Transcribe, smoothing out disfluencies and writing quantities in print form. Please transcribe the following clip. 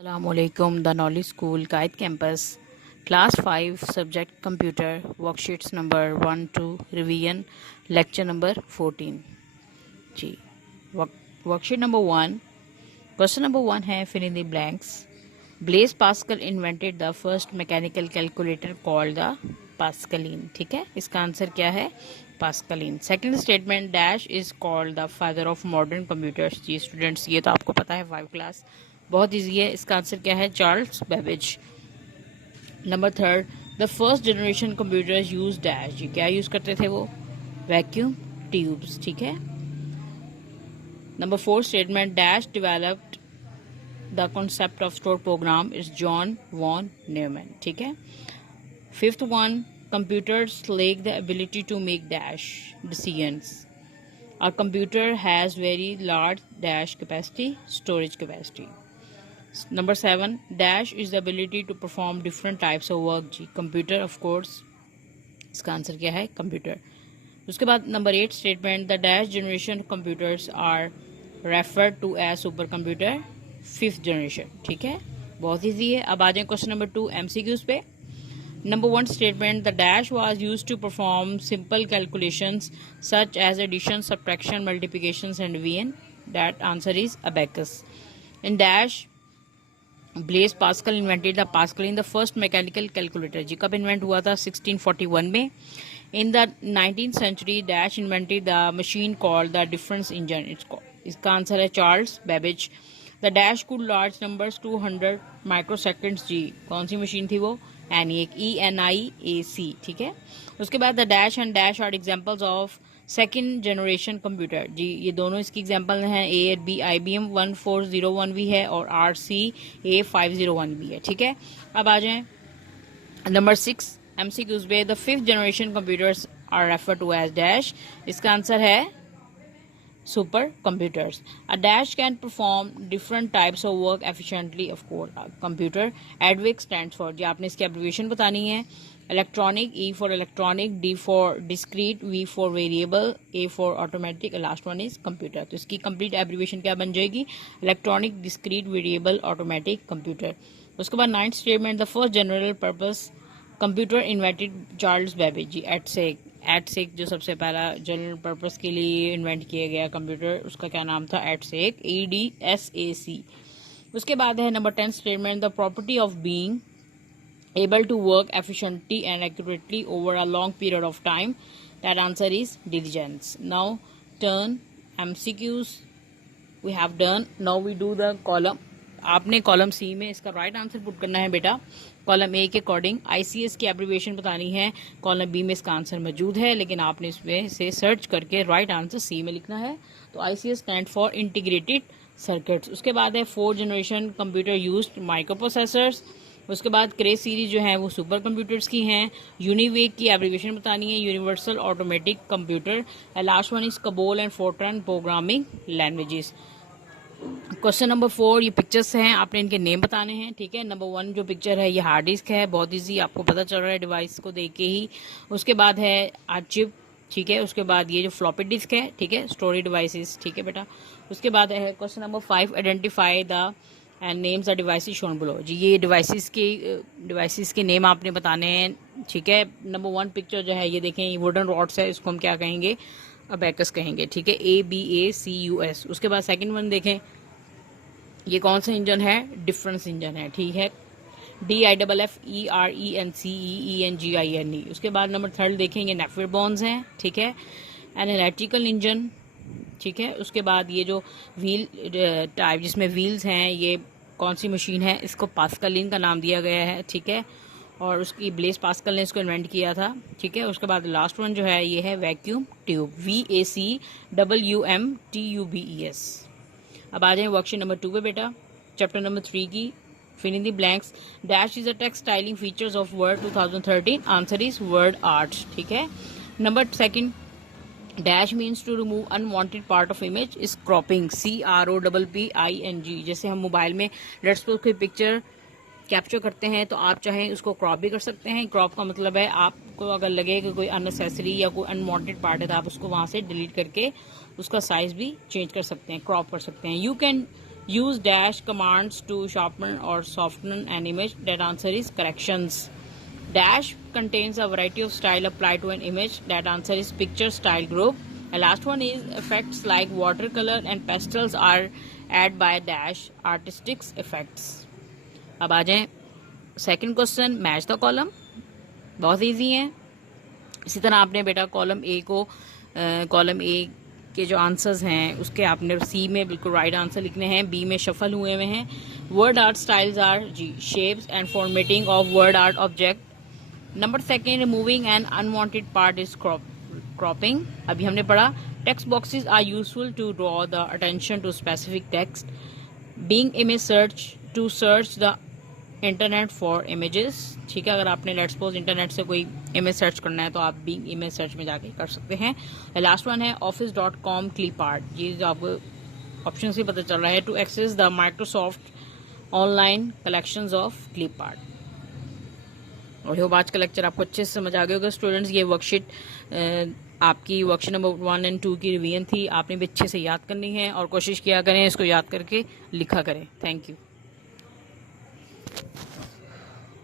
Assalamualaikum, the Knowledge School Guide Campus, Class 5, Subject Computer, Worksheets number 1 to Revision, Lecture number 14. जी worksheet number 1, question number 1 है fill in the blanks. Blaise Pascal invented the first mechanical calculator called the Pascaline. ठीक है, इसका answer क्या है? Pascaline. Second statement, dash is called the father of modern computers. जी students, ये तो आपको पता है 5 क्लास, बहुत ईजी है. इसका आंसर क्या है? Charles Babbage. Number third, the first generation computers use dash. जी क्या यूज करते थे वो? Vacuum tubes. ठीक है. Number fourth statement, dash developed the concept of store program is John von Neumann. ठीक है. Fifth one, computers lack the ability to make dash decisions. A computer has very large dash capacity, storage capacity. Number 7, dash is the ability to perform different types of work. जी computer, of course, इसका answer क्या है? Computer. उसके बाद number 8 statement, the dash generation computers are referred to as super computer 5th generation. ठीक है, बहुत easy है. अब आ जाए क्वेश्चन नंबर 2 MCQs पे. Number 1 statement, the dash was used to perform simple calculations such as addition, subtraction, multiplications and division. That answer is abacus. In dash, Blaise Pascal invented the Pascaline, the first mechanical calculator. जी कब invent हुआ था? 1641 में. In the 19th century, Dash invented the machine called the difference engine. इसका answer है Charles Babbage. The dash could large numbers 200 microseconds. जी कौन सी machine थी वो? ENIAC. ठीक है. उसके बाद the dash and dash are examples of second generation computer. जी ये दोनों इसकी एग्जांपल हैं. ASB IBM 1401 भी है और RCA 501 भी है. ठीक है. अब आ जाएं नंबर 6 MCQs पे. The 5th generation computers are refer to as dash. इसका आंसर है super computers. A dash can perform different types of work efficiently. Of course, computer. ADVIC stands for, जी आपने इसकी abbreviation बतानी है. Electronic, E for electronic, D for discrete, V for variable, A for automatic, last one is computer. तो इसकी complete abbreviation क्या बन जाएगी? Electronic, discrete, variable, automatic, computer. उसके बाद 9th statement, the first general purpose computer invented Charles Babbage. जी एटसेक जो सबसे पहला जनरल पर्पस के लिए इन्वेंट किया गया कंप्यूटर, उसका क्या नाम था? एटसेक, EDSAC. उसके बाद है number 10 statement, the property of being able to work efficiently and accurately over a long period of time. That answer is diligence. Now turn MCQs we have done. Now we do the column. आपने column C में इसका right answer put करना है बेटा. Column A के according ICS की abbreviation बतानी है. कॉलम बी में इसका आंसर मौजूद है, लेकिन आपने इसमें से सर्च करके राइट आंसर सी में लिखना है. तो ICS stand for integrated circuits. उसके बाद है 4th generation computer used micro processors. उसके बाद क्रे सीरीज जो है वो सुपर कंप्यूटर्स की हैं. यूनिवेक की एब्रीविएशन बतानी है, universal automatic computer. Last one is COBOL and Fortran programming languages. Question number 4, ये पिक्चर्स हैं, आपने इनके नेम बताने हैं. ठीक है. नंबर 1 जो पिक्चर है ये हार्ड डिस्क है, बहुत इजी, आपको पता चल रहा है डिवाइस को देख के ही. उसके बाद है चिप. ठीक है. उसके बाद ये जो फ्लॉपी डिस्क है, ठीक है, स्टोरेज डिवाइसेस. ठीक है बेटा. उसके बाद है question number 5, identify the and names the devices shown below. जी ये डिवाइसेस के नेम आपने बताने हैं. ठीक है. नंबर 1 पिक्चर जो है ये देखें, ये वुडन रॉड्स है, इसको हम क्या कहेंगे? अबैकस कहेंगे. ठीक है, ABACUS. उसके बाद सेकंड वन देखें, ये कौन सा इंजन है? डिफरेंस इंजन है. ठीक है, DIFFERENCEENGINE. उसके बाद नंबर 3 देखें, ये नेफिर बॉन्स हैं. ठीक है, एनालिटिकल इंजन. ठीक है. उसके बाद ये जो व्हील टाइप जिसमें व्हील्स हैं, ये कौन सी मशीन है? इसको पास्कलिन का नाम दिया गया है. ठीक है, और उसकी ब्लेस पास्कल ने इसको इन्वेंट किया था. ठीक है. उसके बाद लास्ट वन जो है ये है वैक्यूम ट्यूब, VACWMTUBES. अब आ जाए वर्कशीट नंबर 2 पे बेटा. चैप्टर नंबर 3 की fill in the blanks. Dash is a text styling features of Word 2013. Answer is Word arts. ठीक है. Number 2, dash means to remove unwanted part of image is cropping, CROPPING. जैसे हम mobile में let's suppose कोई picture capture करते हैं तो आप चाहें उसको क्रॉप भी कर सकते हैं. क्रॉप का मतलब है आपको अगर लगे कि कोई अननेसेसरी या कोई अनवांटेड पार्ट है तो आप उसको वहां से डिलीट करके उसका साइज भी चेंज कर सकते हैं, क्रॉप कर सकते हैं. You can use dash commands to sharpen or soften an image. That answer is corrections. Dash contains a variety of style applied to an image. That answer is picture style group. And last one is effects like watercolor and pastels are added by dash artistic effects. अब आ जाएं second question, match the column. बहुत easy है। इसी तरह आपने बेटा column A को कॉलम ए के जो आंसर्स हैं उसके आपने सी में बिल्कुल राइट आंसर लिखने हैं, बी में शफल हुए हुए हैं। वर्ड आर्ट स्टाइल्स आर जी shapes and formatting of Word art object. Number second, removing an unwanted part is cropping. अभी हमने पढ़ा text boxes are useful to draw the attention to specific text. Bing image search to search the internet for images. ठीक है, अगर आपने let's suppose internet से कोई image search करना है तो आप भी इमेज सर्च में जाके कर सकते हैं। लास्ट वन है office.com क्लिप आर्ट। ये जो आपको ऑप्शन से पता चल रहा है, to access the Microsoft online collections of clip art. और आज का लेक्चर आपको अच्छे से समझ आ गया होगा स्टूडेंट्स। ये वर्कशीट आपकी वर्कशीट नंबर 1 और 2 की रिवीजन थी, आपने भी अच्छे से याद करनी है और कोशिश किया करें इसको याद करके लिखा करें। Thank you.